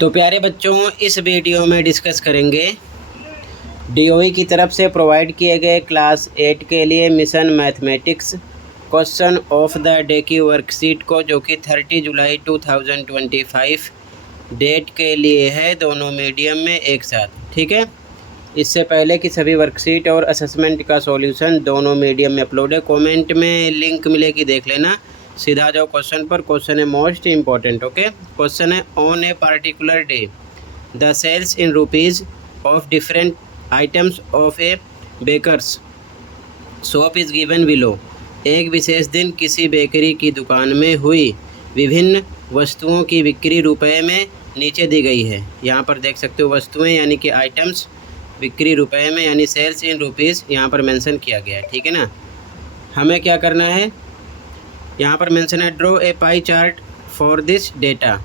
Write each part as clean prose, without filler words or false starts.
तो प्यारे बच्चों, इस वीडियो में डिस्कस करेंगे डीओई की तरफ से प्रोवाइड किए गए क्लास 8 के लिए mission mathematics question of the day की वर्कशीट को, जो कि 30 जुलाई 2025 डेट के लिए है, दोनों मीडियम में एक साथ। ठीक है, इससे पहले कि सभी वर्कशीट और असेसमेंट का सॉल्यूशन दोनों मीडियम में अपलोड है। कमेंट में लिंक मिलेगी, देख लेना। सीधा जाओ क्वेश्चन पर। क्वेश्चन है मोस्ट इम्पॉर्टेंट। ओके, क्वेश्चन है on a particular day the sales in rupees of different items of a baker's shop is given below. एक विशेष दिन किसी बेकरी की दुकान में हुई विभिन्न वस्तुओं की बिक्री रुपए में नीचे दी गई है। यहाँ पर देख सकते हो वस्तुएं यानी कि आइटम्स, बिक्री रुपए में यानी सेल्स इन रुपीज़ यहाँ पर मेंशन किया गया है। ठीक है ना। हमें क्या करना है, यहाँ पर मेंशन है draw a pie chart for this data.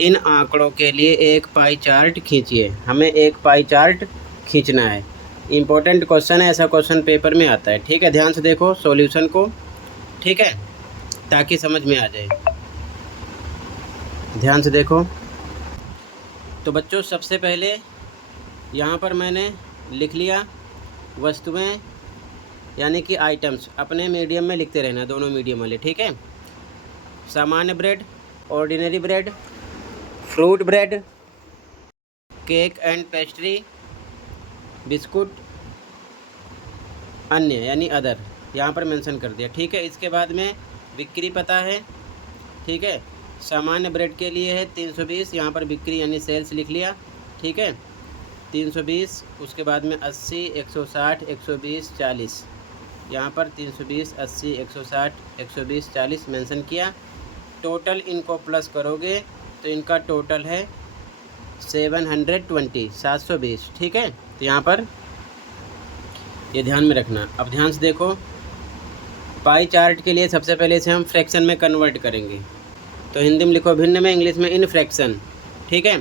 इन आंकड़ों के लिए एक पाई चार्ट खींचिए। हमें एक पाई चार्ट खींचना है। इम्पोर्टेंट क्वेश्चन है, ऐसा क्वेश्चन पेपर में आता है। ठीक है, ध्यान से देखो सॉल्यूशन को। ठीक है, ताकि समझ में आ जाए। ध्यान से देखो। तो बच्चों, सबसे पहले यहाँ पर मैंने लिख लिया वस्तुएं यानी कि आइटम्स। अपने मीडियम में लिखते रहना, दोनों मीडियम वाले। ठीक है, सामान्य bread, ordinary bread, fruit bread, cake and pastry, biscuit, अन्य यानी अदर, यहाँ पर मेंशन कर दिया। ठीक है, इसके बाद में बिक्री पता है। ठीक है, सामान्य ब्रेड के लिए है 320, यहाँ पर बिक्री यानी सेल्स लिख लिया। ठीक है, 320। उसके बाद में 80, 160, 120, 40, यहाँ पर 320, 80, 160, 120, 40 मेंशन किया। टोटल इनको प्लस करोगे तो इनका टोटल है 720, 720। ठीक है, तो यहाँ पर ये ध्यान में रखना। अब ध्यान से देखो, पाई चार्ट के लिए सबसे पहले इसे हम फ्रैक्शन में कन्वर्ट करेंगे। तो हिंदी में लिखो भिन्न में, इंग्लिश में इन फ्रैक्शन। ठीक है,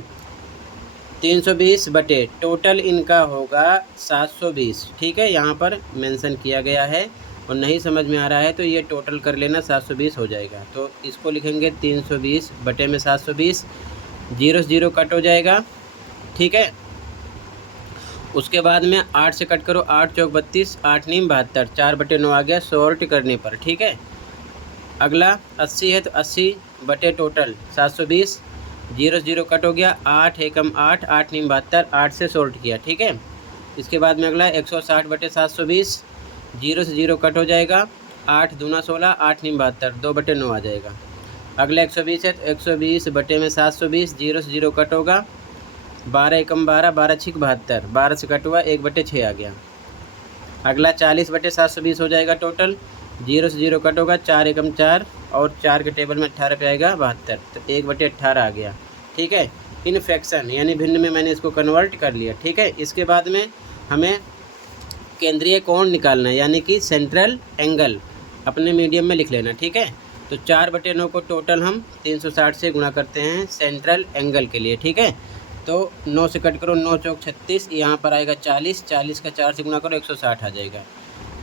320 बटे टोटल इनका होगा 720। ठीक है, यहाँ पर मेंशन किया गया है। और नहीं समझ में आ रहा है तो ये टोटल कर लेना, 720 हो जाएगा। तो इसको लिखेंगे 320 बटे में 720, 0 से 0 कट हो जाएगा। ठीक है, उसके बाद में 8 से कट करो, 8 चौक 32, 8 नीम 72, 4 बटे 9 आ गया सॉर्ट करने पर। ठीक है, अगला 80 है तो 80 बटे टोटल 720, 0 से 0 कट हो गया, 8 एकम 8, 8 नीम 72, 8 से सॉर्ट किया। ठीक है, इसके बाद में अगला 160 बटे 720, 0 से 0 कट हो जाएगा, 8 दूना 16, 8 नीम 72, 2 बटे 9 आ जाएगा। अगला 120 है तो 120 बटे में 720, 0 से 0 कट होगा, 12 एकम 12, 12 छिक 72, 12 से कट हुआ, 1 बटे 6 आ गया। अगला 40 बटे 720 हो जाएगा टोटल, 0 से 0 कट होगा, 4 एकम 4, और 4 के टेबल में 18 पे आएगा 72, तो 1 बटे 18 आ गया। ठीक है, इन फ्रैक्शन यानी भिन्न में मैंने इसको कन्वर्ट कर लिया। ठीक है, इसके बाद में हमें केंद्रीय कोण निकालना है यानी कि सेंट्रल एंगल, अपने मीडियम में लिख लेना। ठीक है, तो 4 बटे 9 को टोटल हम 360 से गुणा करते हैं सेंट्रल एंगल के लिए। ठीक है, तो 9 से कट करो, 9 चौक 36, यहाँ पर आएगा 40, 40 का 4 से गुणा करो 160 आ जाएगा।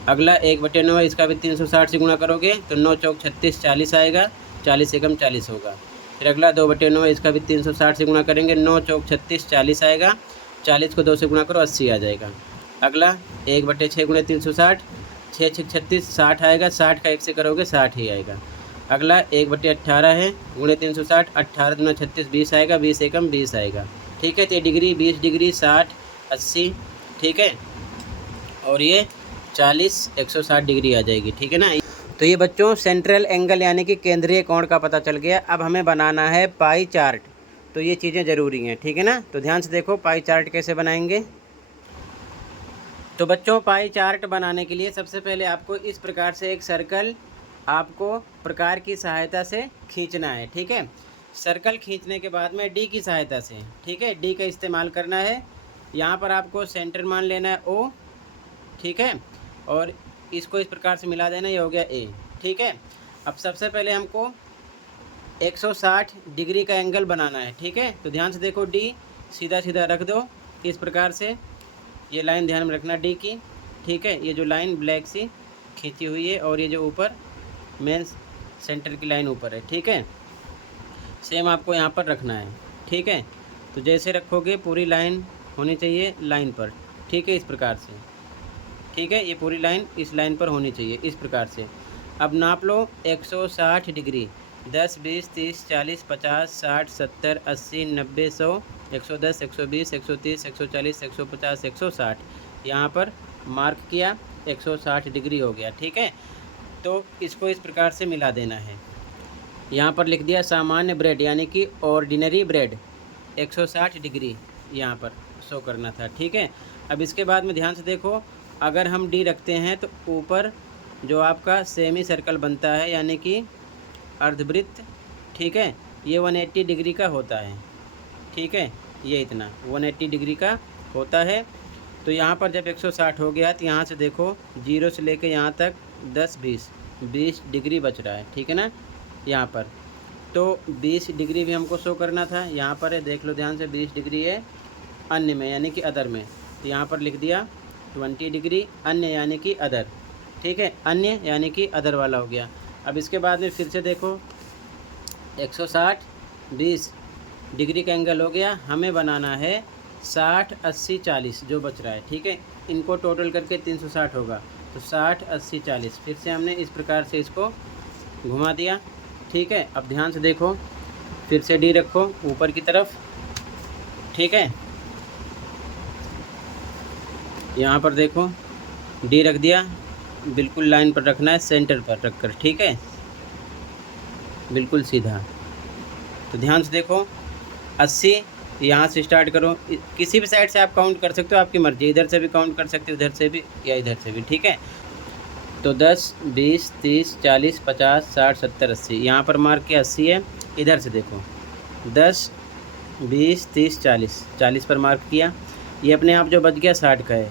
अगला 1 बटे 9 है, इसका भी 360 से गुणा करोगे तो 9 चौक 36, 40 आएगा, 40 एकम 40 होगा। फिर अगला 2 बटे 9 है, इसका भी 360 से गुणा करेंगे, 9 चौक 36, 40 आएगा, 40 को 2 से गुणा करो 80 आ जाएगा। अगला 1 बटे 6 गुणे 360, 6 छः 36, 60 आएगा, 60 का 1 से करोगे 60 ही आएगा। अगला 1 बटे 18 है, गुणे 360, 18 दूना 36, 20 आएगा, 20 एकम 20 आएगा। ठीक है, तो ये डिग्री 20 डिग्री 60 80। ठीक है, और ये 40 160 डिग्री आ जाएगी। ठीक है ना। तो ये बच्चों सेंट्रल एंगल यानी कि केंद्रीय कोण का पता चल गया। अब हमें बनाना है पाई चार्ट, तो ये चीज़ें ज़रूरी हैं। ठीक है ना, तो ध्यान से देखो पाई चार्ट कैसे बनाएंगे। तो बच्चों, पाई चार्ट बनाने के लिए सबसे पहले आपको इस प्रकार से एक सर्कल आपको प्रकार की सहायता से खींचना है। ठीक है, सर्कल खींचने के बाद में डी की सहायता से, ठीक है, डी का इस्तेमाल करना है। यहाँ पर आपको सेंटर मान लेना है ओ। ठीक है, और इसको इस प्रकार से मिला देना, ये हो गया ए। ठीक है, अब सबसे पहले हमको 160 डिग्री का एंगल बनाना है। ठीक है, तो ध्यान से देखो, डी सीधा सीधा रख दो इस प्रकार से, ये लाइन ध्यान में रखना डी की। ठीक है, ये जो लाइन ब्लैक सी खींची हुई है और ये जो ऊपर मेन सेंटर की लाइन ऊपर है। ठीक है, सेम आपको यहाँ पर रखना है। ठीक है, तो जैसे रखोगे पूरी लाइन होनी चाहिए लाइन पर, ठीक है, इस प्रकार से, ठीक है, ये पूरी लाइन इस लाइन पर होनी चाहिए इस प्रकार से। अब नाप लो 160 डिग्री, 10, 20, 30, 40, 50, 60, 70, 80, 90, 100, 110, 120, 130, 140, 150, 160, यहाँ पर मार्क किया, 160 डिग्री हो गया, ठीक है। तो इसको इस प्रकार से मिला देना है। यहाँ पर लिख दिया सामान्य ब्रेड यानी कि ऑर्डिनरी ब्रेड 160 डिग्री यहाँ पर शो करना था, ठीक है। अब इसके बाद में ध्यान से देखो, अगर हम डी रखते हैं तो ऊपर जो आपका सेमी सर्कल बनता है यानी कि अर्धवृत्त, ठीक है, ये 180 डिग्री का होता है, ठीक है, ये इतना 180 डिग्री का होता है। तो यहाँ पर जब 160 हो गया तो यहाँ से देखो 0 से लेकर यहाँ तक 10, 20 डिग्री बच रहा है, ठीक है ना, यहाँ पर। तो 20 डिग्री भी हमको शो करना था, यहाँ पर है, देख लो ध्यान से, 20 डिग्री है अन्य में यानी कि अदर में, तो यहाँ पर लिख दिया 20 डिग्री अन्य यानी कि अदर, ठीक है, अन्य यानी कि अदर वाला हो गया। अब इसके बाद में फिर से देखो 160 20 डिग्री का एंगल हो गया, हमें बनाना है 60 80 40 जो बच रहा है, ठीक है, इनको टोटल करके 360 होगा, तो 60 80 40 फिर से हमने इस प्रकार से इसको घुमा दिया, ठीक है। अब ध्यान से देखो, फिर से डी रखो ऊपर की तरफ, ठीक है, यहाँ पर देखो डी रख दिया, बिल्कुल लाइन पर रखना है, सेंटर पर रखकर, ठीक है, बिल्कुल सीधा। तो ध्यान से देखो 80 यहाँ से स्टार्ट करो, किसी भी साइड से आप काउंट कर सकते हो, आपकी मर्जी, इधर से भी काउंट कर सकते हो, इधर से भी या इधर से भी, ठीक है। तो 10 20 30 40 50 60 70 80 यहाँ पर मार्क किया 80 है। इधर से देखो 10 20 30 40 40 पर मार्क किया, ये अपने आप जो बच गया 60 का है,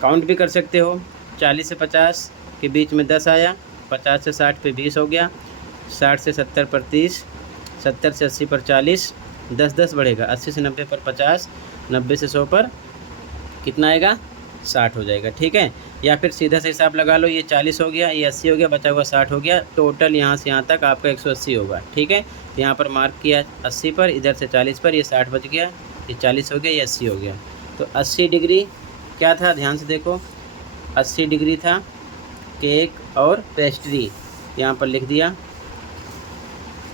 काउंट भी कर सकते हो। 40 से 50 के बीच में 10 आया, 50 से 60 पे 20 हो गया, 60 से 70 पर 30, 70 से 80 पर 40, 10 बढ़ेगा, 80 से 90 पर 50, 90 से 100 पर कितना आएगा 60 हो जाएगा, ठीक है। या फिर सीधा से हिसाब लगा लो, ये 40 हो गया, ये 80 हो गया, बचा हुआ 60 हो गया, टोटल यहाँ से यहाँ तक आपका 180 होगा, ठीक है। तो यहाँ पर मार्क किया 80 पर, इधर से 40 पर, ये 60 बच गया, ये 40 हो गया, ये 80 हो गया। तो 80 डिग्री क्या था, ध्यान से देखो, 80 डिग्री था केक और पेस्ट्री, यहाँ पर लिख दिया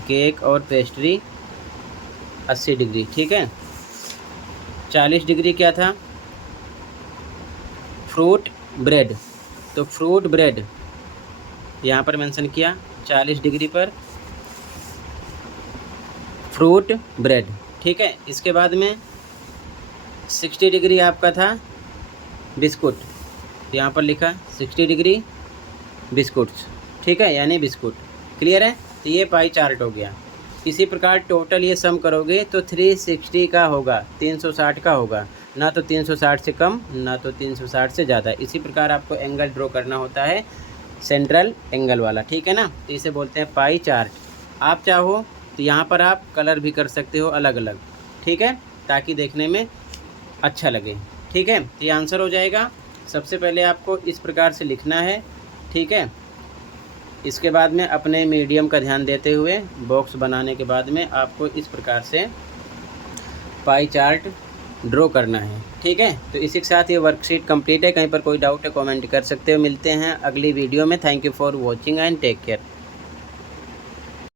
केक और पेस्ट्री 80 डिग्री, ठीक है। 40 डिग्री क्या था, फ्रूट ब्रेड, तो फ्रूट ब्रेड यहाँ पर मेंशन किया 40 डिग्री पर फ्रूट ब्रेड, ठीक है। इसके बाद में 60 डिग्री आपका था बिस्कुट, तो यहाँ पर लिखा 60 डिग्री बिस्कुट्स, ठीक है, यानी बिस्कुट, क्लियर है। तो ये पाई चार्ट हो गया। इसी प्रकार टोटल ये सम करोगे तो 360 का होगा, 360 का होगा, ना तो 360 से कम ना तो 360 से ज़्यादा। इसी प्रकार आपको एंगल ड्रॉ करना होता है, सेंट्रल एंगल वाला, ठीक है ना। तो इसे बोलते हैं पाई चार्ट। आप चाहो तो यहाँ पर आप कलर भी कर सकते हो अलग अलग, ठीक है, ताकि देखने में अच्छा लगे, ठीक है। तो ये आंसर हो जाएगा। सबसे पहले आपको इस प्रकार से लिखना है, ठीक है। इसके बाद में अपने मीडियम का ध्यान देते हुए बॉक्स बनाने के बाद में आपको इस प्रकार से पाई चार्ट ड्रॉ करना है, ठीक है। तो इसी के साथ ये वर्कशीट कंप्लीट है। कहीं पर कोई डाउट है कमेंट कर सकते हो। मिलते हैं अगली वीडियो में। Thank you for watching and take care.